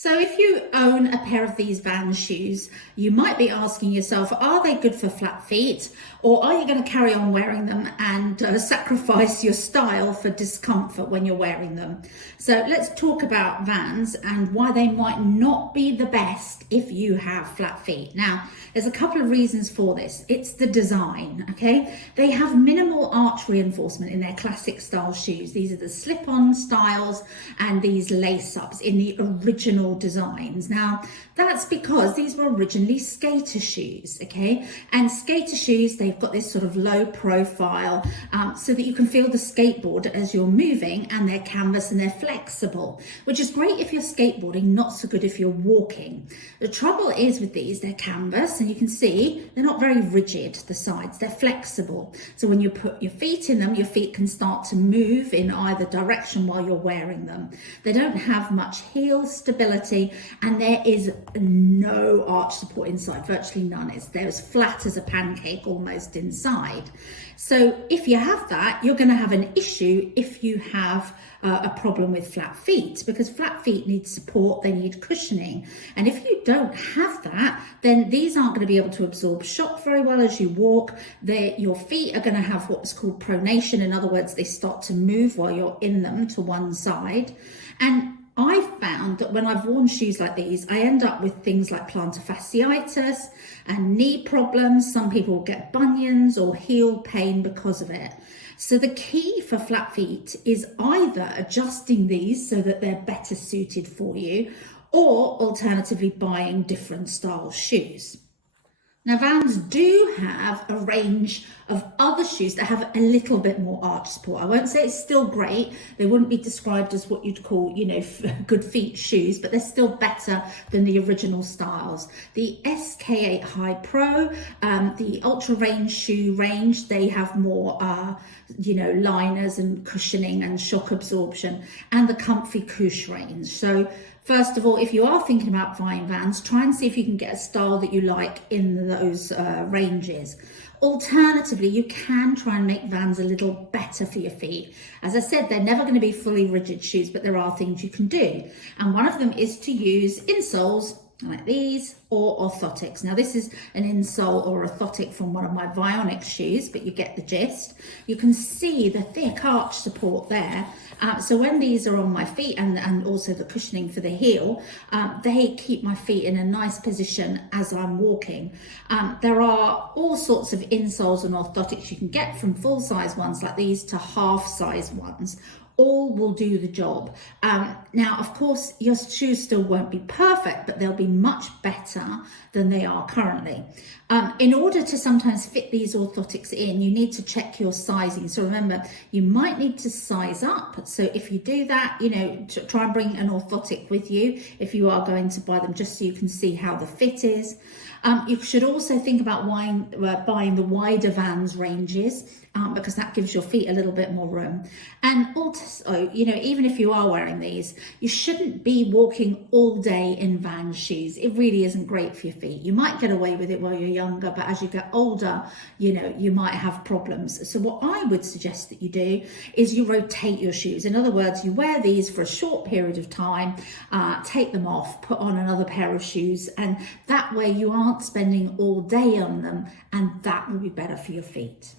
So if you own a pair of these Vans shoes, you might be asking yourself, are they good for flat feet, or are you going to carry on wearing them and sacrifice your style for discomfort when you're wearing them? So let's talk about Vans and why they might not be the best if you have flat feet. Now, there's a couple of reasons for this. It's the design, okay? They have minimal arch reinforcement in their classic style shoes. These are the slip-on styles and these lace-ups in the original designs. Now, that's because these were originally skater shoes, okay? And skater shoes, they've got this sort of low profile so that you can feel the skateboard as you're moving, and they're canvas and they're flexible, which is great if you're skateboarding, not so good if you're walking. The trouble is with these, they're canvas, and you can see they're not very rigid, the sides, they're flexible. So when you put your feet in them, your feet can start to move in either direction while you're wearing them. They don't have much heel stability, and there is no arch support inside, virtually none. They're as flat as a pancake almost inside. So if you have that, you're going to have an issue if you have a problem with flat feet, because flat feet need support, they need cushioning. And if you don't have that, then these aren't going to be able to absorb shock very well as you walk. Your feet are going to have what's called pronation. In other words, they start to move while you're in them to one side. And I've found that when I've worn shoes like these, I end up with things like plantar fasciitis and knee problems. Some people get bunions or heel pain because of it. So the key for flat feet is either adjusting these so that they're better suited for you, or alternatively buying different style shoes. Now, Vans do have a range of other shoes that have a little bit more arch support. I won't say it's still great. They wouldn't be described as what you'd call, good feet shoes, but they're still better than the original styles. The SK8 High Pro, the Ultra Range shoe range, they have more, liners and cushioning and shock absorption, and the Comfy Cush range. So first of all, if you are thinking about buying Vans, try and see if you can get a style that you like in those ranges. Alternatively, you can try and make Vans a little better for your feet. As I said, they're never going to be fully rigid shoes, but there are things you can do. And one of them is to use insoles like these, or orthotics. Now, this is an insole or orthotic from one of my Vionic shoes, but you get the gist. You can see the thick arch support there. So when these are on my feet, and also the cushioning for the heel, they keep my feet in a nice position as I'm walking. There are all sorts of insoles and orthotics you can get, from full-size ones like these to half-size ones. All will do the job. Now, of course, your shoes still won't be perfect, but they'll be much better than they are currently. In order to sometimes fit these orthotics in, you need to check your sizing. So remember, you might need to size up. So if you do that, try and bring an orthotic with you if you are going to buy them, just so you can see how the fit is. You should also think about buying the wider Vans ranges, because that gives your feet a little bit more room. And also, even if you are wearing these, you shouldn't be walking all day in Vans shoes. It really isn't great for your feet. You might get away with it while you're younger, but as you get older, you might have problems. So what I would suggest that you do is you rotate your shoes. In other words, you wear these for a short period of time, take them off, put on another pair of shoes, and that way you aren't spending all day on them, and that will be better for your feet.